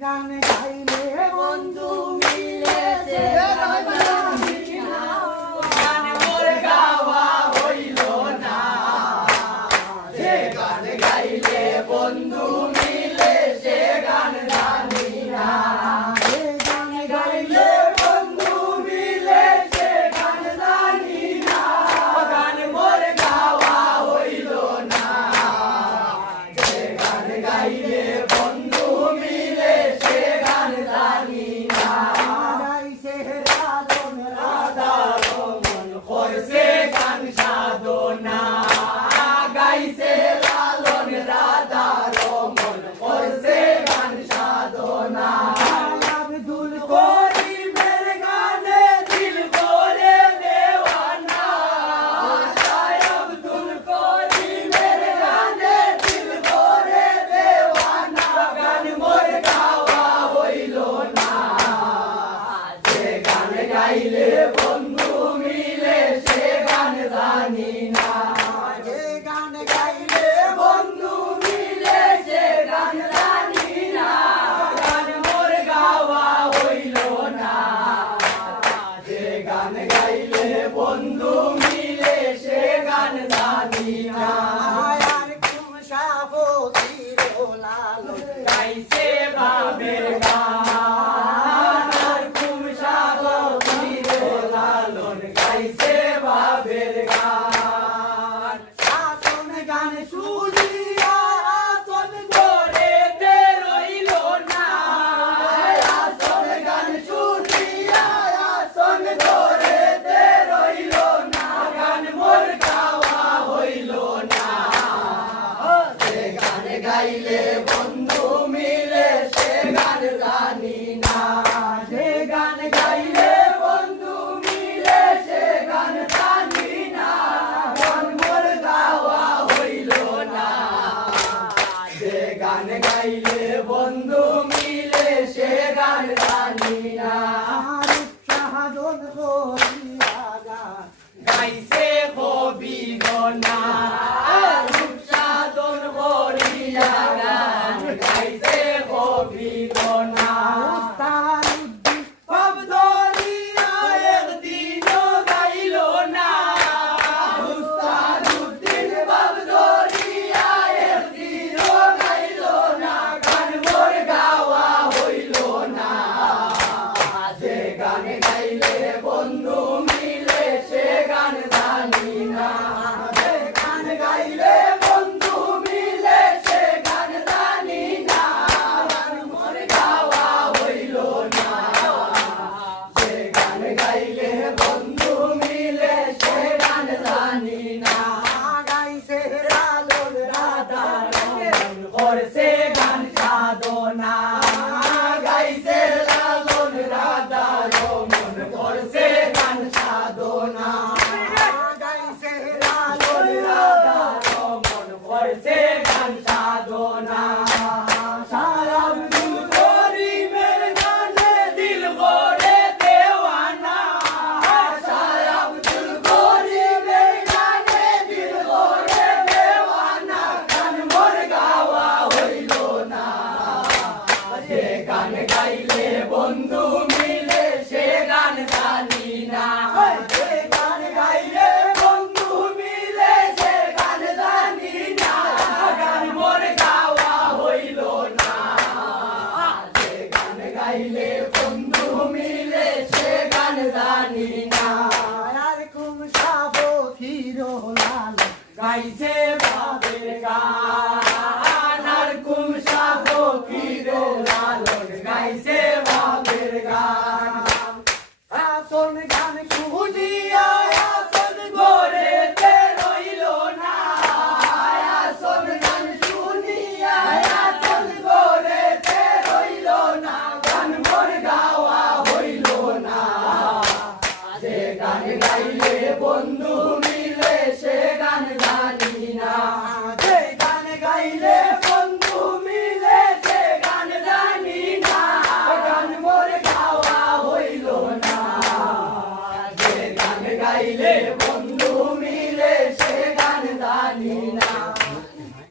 গান গাইলে বন্ধু মিলে গান মোর গাওয়া হইল না, যে গান গাইলে বন্ধু মিলে সে গান জানি না। গান গাইলে বন্ধু মিলে সে গান জানি না, গান মোর গাওয়া হইল না, যে গান গাইলে বন্ধু মিলে সে গান জানি না। গাইছে রাধন রাধা রমন করছে গান সাধনা, গাইছে লালন রাধা রমন করছে গান সাধনা। আব্দুল গরিবের গানে দিল করে দেওয়ানা, আব্দুল গরিবের গানে দিল করে দেওয়ানা, গান মোর গাওয়া হইল না, যে গান গাইলে বন্ধু মিলে সে গান জানি না। যে গান গাইলে বন্ধু মিলে সে গান জানি না, গান মোর গাওয়া হইল না, যে গান গাইলে বন্ধু মিলে সে গান জানি না। আর কুম সাফির লালন গাইছে বাবের গান, আর কুম সাফির লালন গাইছে বাবের গান। শাসন গান শুনিয়া আসন ধরেতে রইল না, আসন গান শুনিয়া আসন ধরেতে রইল না, গান মোর গাওয়া হইল না, যে গান গাইলে বন্ধু মিলে সে গান জানি না। যে গান গাইলে বন্ধু মিলে সে গান জানি না, গান মোর গাওয়া হইল না, যে গান গাইলে বন্ধু মিলে সে গান জানি না। আর শাহজন করিয়া গান গাইছে কবি গনা, রূপসাধন করিয়া গান গাইছে কবি গনা। উস্তাদুদ্দিন সব ধরিয়া একদিনও গাইল না, উস্তাদুদ্দিন সব ধরিয়া একদিনও গাইল না, গান মোর গাওয়া হইল না, যে গান গাইলে বন্ধু মিলে সে গান জানি না। যে গান গাইলে বন্ধু মিলে সে গান জানি না, গান মোর গাওয়া হইল না, যে গান গাইলে বন্ধু মিলে সে গান জানি না। গাইছে লালন রাধা রমন করছে গান সাধনা, গাইছে লালন রাধা রমন করছে গান সাধনা, গাইছে লালন রাধা রমন করছে গান সাধনা। আব্দুল গরিবের গানে দিল করে দেওয়ানা, আব্দুল গরিবের গানে দিল করে দেওয়ানা, গান মোর গাওয়া হইল না, যে গান গাইলে বন্ধু মিলে সে গান জানি না। যে গান গাইলে বন্ধু মিলে সে গান জানি না, গান মোর গাওয়া হইল না, যে গান গাইলে